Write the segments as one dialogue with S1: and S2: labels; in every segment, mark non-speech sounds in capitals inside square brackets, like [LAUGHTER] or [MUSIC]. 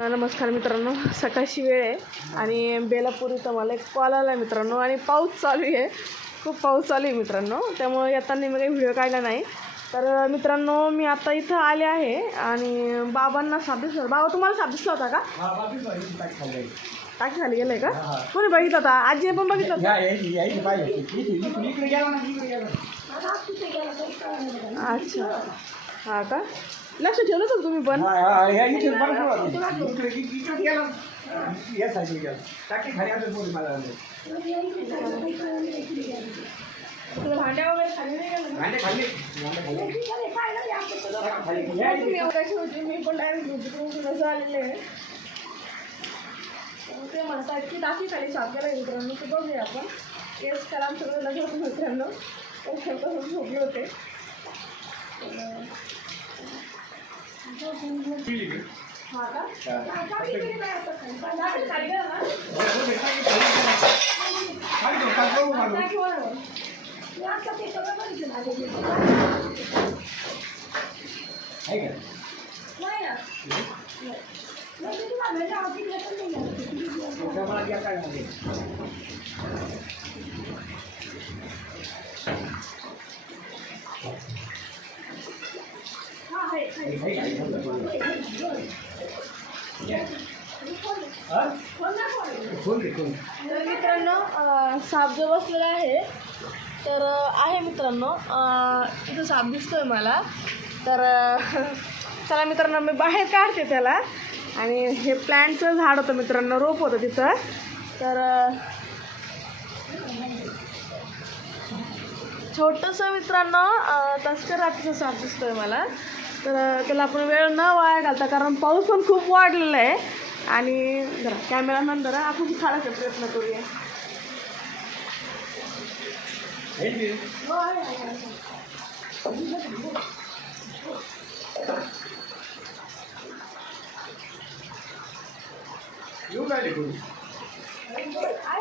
S1: नमस्कार मित्रांनो. सकाळची वेळ आहे आणि बेलापूर इथं मला एक कॉल आला आहे मित्रांनो आणि पाऊस चालू आहे. खूप पाऊस चालू आहे मित्रांनो. त्यामुळे येताना मी काही व्हिडिओ काढला नाही. तर मित्रांनो मी आता इथं आले आहे आणि बाबांना साप दिसला बाबा तुम्हाला साप दिसला होता का? टाकी खाली गेलाय का? कोणी बघितलं होता? आजीने पण बघितलं होतं? अच्छा. हा का? लक्ष ठेवलं होतं तुम्ही पण? तुला भांड्या वगैरे खाली नाही गेलं तुम्ही अवकाशी होती मी पण डायरेक्ट होती आलेले आहे तर ते म्हणतात की टाकी खाली साफ केला मित्रांनो ते बघूया आपण. केस करा सगळं लग्न मित्रांनो. तर झोपले होते. तर, टाकी काय असतं खाली? टाकी खाली गेलं ना टाकी वर वर. मी आता ते सगळं बघितलं माझ्या नाही ना नाही, किती वाजले? दहा किती वाजले? नाही ना. हा, आहे, आहे. फोन दाखव. तर मित्रांनो साप जो बसलेला आहे तर आहे मित्रांनो इथं साप दिसतोय मला. तर चला मित्रांनो मी बाहेर काढते त्याला. आणि हे प्लॅन्टचं झाड होतं मित्रांनो रोप होतं तिथं. तर छोटंसं मित्रांनो अं, तस्कर रात्रीचं साप दिसतोय मला. तर त्याला आपण वेळ न वाया घालता कारण पाऊस पण खूप वाढलेला आहे. आणि जरा कॅमेरा नंतर आपण काढायचा प्रयत्न करूया. हो, आहे, आहे,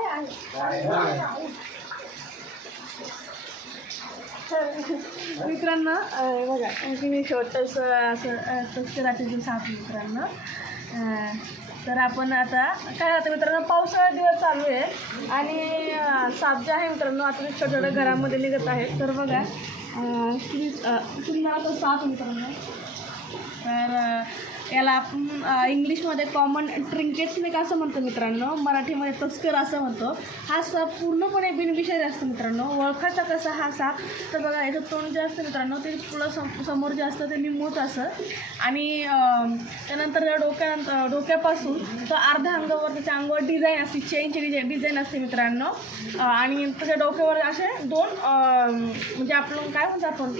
S1: आहे. आहे, आहे. तर मित्रांनो बघा आणखी मी छोटंसं असं दिवस आहोत मित्रांनो. तर आपण आता काय आता मित्रांनो पावसाळा दिवस चालू आहे. आणि साप जे आहे मित्रांनो आता मी छोट्या छोट्या घरामध्ये निघत आहे तर बघा तुम्ही तुम्ही मला तो साप मित्रांनो. तर याला आपण इंग्लिशमध्ये कॉमन ट्रिंकेट्स स्नेक असं म्हणतो मित्रांनो. मराठीमध्ये तस्कर असं म्हणतो. हा साप पूर्णपणे बिनविषारी असतो मित्रांनो. ओळखायचा कसा हा साप? तर बघा याचं तोंड जे असतं मित्रांनो ते पुढं सम समोर जे असतं ते निमूत असं आणि त्यानंतर डोक्या डोक्यापासून तर अर्ध्या अंगावर त्याच्या अंगावर डिझाईन असते चेनची डिझाईन डिझाईन असते मित्रांनो. आणि त्याच्या डोक्यावर असे दोन म्हणजे आपण काय म्हणतो आपण?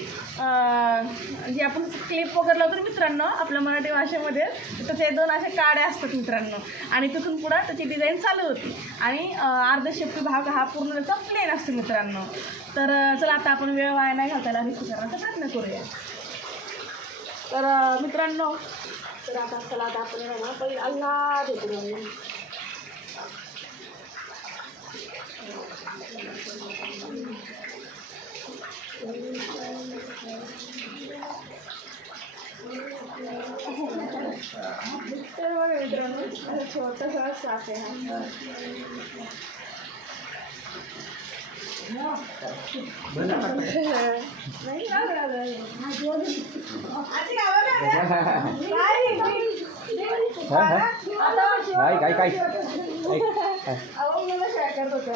S1: जे आपण क्लिप वगैरे लावतो मित्रांनो आपल्या मराठी भाषेमध्ये त्याचे दोन असे काड्या असतात मित्रांनो. आणि तिथून पुढं त्याची डिझाईन चालू होती. आणि अर्धशेपटी भाग हा पूर्ण त्याचा प्लेन असतो मित्रांनो. तर चला आता आपण वेळ वाया नाही घालतायला रिस्क करण्याचा प्रयत्न करूया. तर मित्रांनो तर आता चला आता आपण आहे पहिले अल्ला देतो म्हणून. तर बघा मित्रांनो असं छोटासा साप आहे हा नाही लागला आजी गावाला
S2: काय काय काय
S1: करत होत्या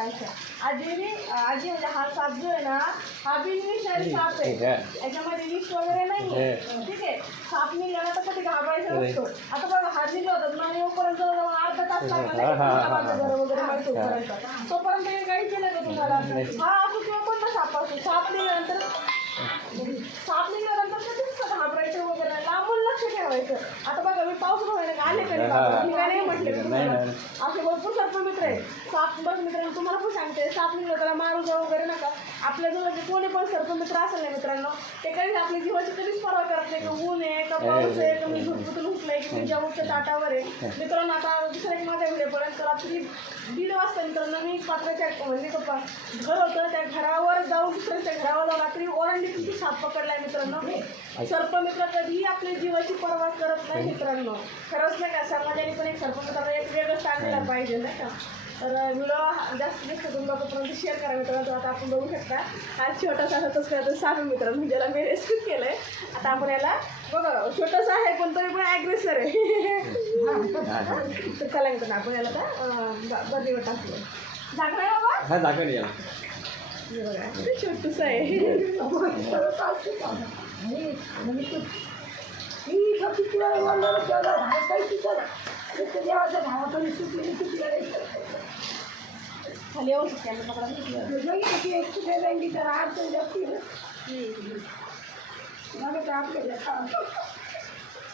S1: अच्छा. आजीने आजी म्हणजे हा साप जो आहे ना हा बिनविषारी साप आहे. याच्यामध्ये विष वगैरे नाही ठीक आहे. साप निघाला तर कधी घाबरायचं नसतो. आता बघा हा निघला होता मला येऊपर्यंत अर्धा तास लागला वगैरे माहिती तोपर्यंत काही केलं का तुम्हाला? हा असो किंवा कोणता साप असो साप निघाल्यानंतर साप निघाल्यानंतर कधीच घाबरायचं वगैरे. लांबून लक्ष ठेवायचं. आता बघा मी पाऊस बघायला आले कधी
S2: हा.
S1: मी काय नाही म्हटले
S2: नाही,
S1: तुम्हाला.
S2: नाही.
S1: असे भरपूर सर्प मित्र आहे साप बस मित्रांनो तुम्हाला पण सांगते. साप निघलं त्याला मारू जाऊ वगैरे नका. आपल्या जवळ जे कोणी पण सर्प मित्र असेल ना मित्रांनो ते कधीच आपल्या जीवाची कधीच पर्वा करत नाही. की ऊन आहे का पाऊस आहे का मी झुटपुटून उठलंय की मी जेवणच्या ताटावर आहे. मित्रांनो आता दुसऱ्या एक माझ्या व्हिडिओपर्यंत रात्री दीड वाजता मित्रांनो मी पात्राच्या म्हणजे का पा- घर होतं त्या घरावर जाऊन घरावर जाऊन रात्री ओरंडी तुमची साप पकडलाय मित्रांनो? सर्प मित्र कधीही आपल्या जीवाची पर्वा करत नाही मित्रांनो. खरंच नाही का? समाजाने पण एक सरपंचाला एक वेगळं दिलं पाहिजे नाही का? तर व्हिडिओ जास्तीत जास्त कुटुंबापर्यंत शेअर करा मित्रांनो आता आपण बघू शकता. हा छोटासा असं तसं करायचं साधू मित्रांनो ज्याला मी रेस्क्यू केलं आहे आता आपण याला बघा छोटासा आहे पण तरी पण ॲग्रेसर आहे. तर चला मित्रांनो आपण याला आता बदलीवर टाकलो आहे बाबा?
S2: हा जागा [LAUGHS] नाही याला.
S1: हे बघा किती छोटूस आहे खाली येऊ शकते आम्ही पकडा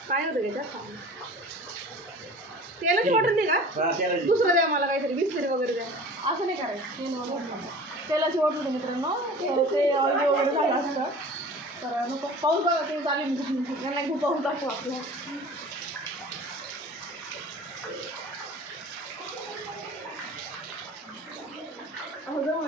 S1: काय होतं त्याच्यात तेलाची बॉटल दे का दुसरं द्या मला काहीतरी बिस्किट वगैरे द्या असं नाही करायचं तेल वगैरे नाही. तेलाची बॉटल द्या मित्रांनो? तर ते ऑइल वगैरे झालं असतं. तर नको पाऊस बघा ते चालेल यांना खूप पाऊस दाखवू आपलं. असं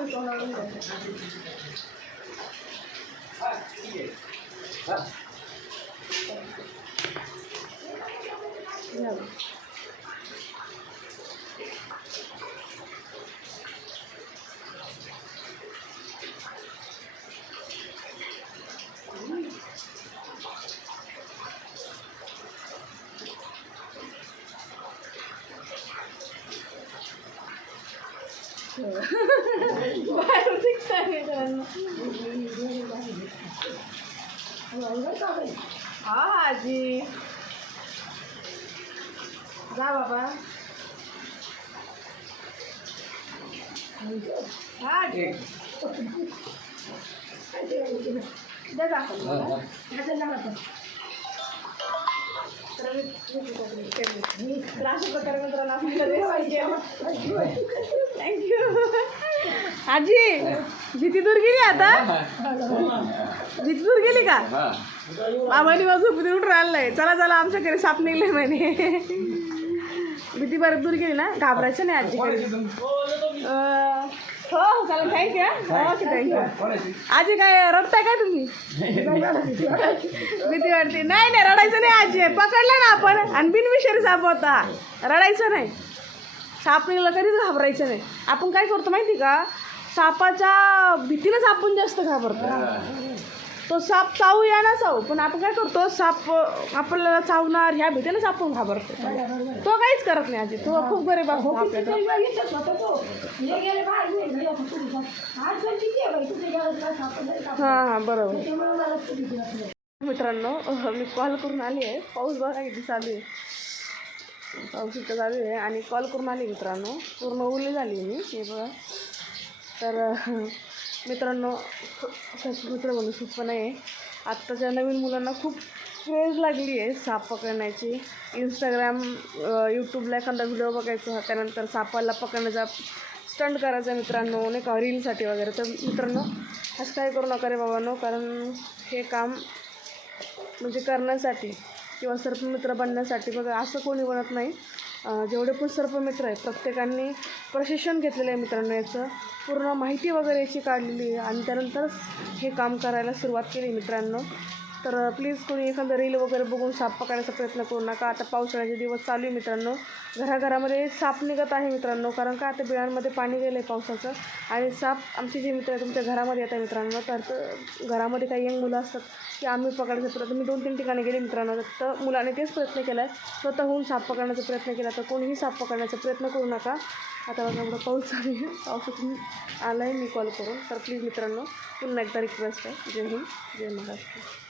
S1: जाऊ आणि तोंडावर घालायचं. झालं. बाहेर निघताय मित्रांनो हा आजी जा बाबा हा आजी द्या दाखव आजी भीती दूर गेली आता? भीती दूर गेली का?
S2: आम्हाला
S1: बाबांनी माझं झोपती उठून राहिलं नाही चला चला आमच्या घरी साप निघले म्हणे. भीती बरं दूर गेली ना? घाबरायचं नाही आजीकडे. हो चालेल थँक्यू ओके थँक्यू आजी काय रडताय काय तुम्ही? भीती वाटते. नाही नाही रडायचं नाही आजी. पकडलं ना आपण आणि बिनविषारी साप होता रडायचं नाही. साप निघाला कधीच घाबरायचं नाही. आपण काय करतो माहिती का? सापाच्या भीतीनंच आपण जास्त घाबरतो. तो साप चावू या ना चावू. पण आपण काय करतो साप आपल्याला चावणार ह्या भीतीनंच आपण घाबरतो. तो काहीच करत नाही आजी. तो खूप गरीब असतो. आपल्याला हां हां बरोबर. मित्रांनो मी कॉल करून आली आहे. पाऊस बघा किती चालू आहे. पाऊस इथं चालू आहे. आणि कॉल करून आली मित्रांनो. पूर्ण ओली झाली मी हे बघा. तर मित्रांनो मित्र बनू सोपं नाही आहे. आत्ताच्या नवीन मुलांना खूप क्रेज लागली आहे साप पकडण्याची इंस्टाग्राम यूट्यूबला एखादा व्हिडिओ बघायचा त्यानंतर सापाला पकडण्याचा स्टंट करायचा मित्रांनो नाही का रीलसाठी वगैरे. तर मित्रांनो असं काय करू नका रे बाबांनो कारण हे काम म्हणजे करण्यासाठी किंवा सर्पमित्र बनण्यासाठी बघा असं कोणी बनत नाही. जेवढे पण सर्पमित्र आहेत प्रत्येकाने प्रशिक्षण घेतलेलं आहे मित्रांनो याचं. पूर्ण माहिती वगैरे याची काढलेली आहे आणि त्यानंतरच हे काम करायला सुरुवात केली मित्रांनो. तर प्लीज कोणी एखादं रील वगैरे बघून साप पकडायचा प्रयत्न करू नका. आता पावसाळ्याचे दिवस चालू आहे मित्रांनो. घराघरामध्ये साप निघत आहे मित्रांनो. कारण का आता बिळांमध्ये पाणी गेलं आहे पावसाचं. आणि साप आमचे जे मित्र आहेत तुमच्या घरामध्ये येतात मित्रांनो. तर तर घरामध्ये काही यंग मुलं असतात की आम्ही पकडायचा प्रयत्न मी दोन तीन ठिकाणी गेले मित्रांनो. तर मुलाने तेच प्रयत्न केला आहे स्वतःहून साप पकडण्याचा प्रयत्न केला. तर कोणीही साप पकडण्याचा प्रयत्न करू नका. आता बघा एवढं पाऊस चालू आहे. पावसातून आला आहे मी कॉल करून. तर प्लीज मित्रांनो पुन्हा एकदा रिक्वेस्ट आहे. जय हिंद जय महाराष्ट्र.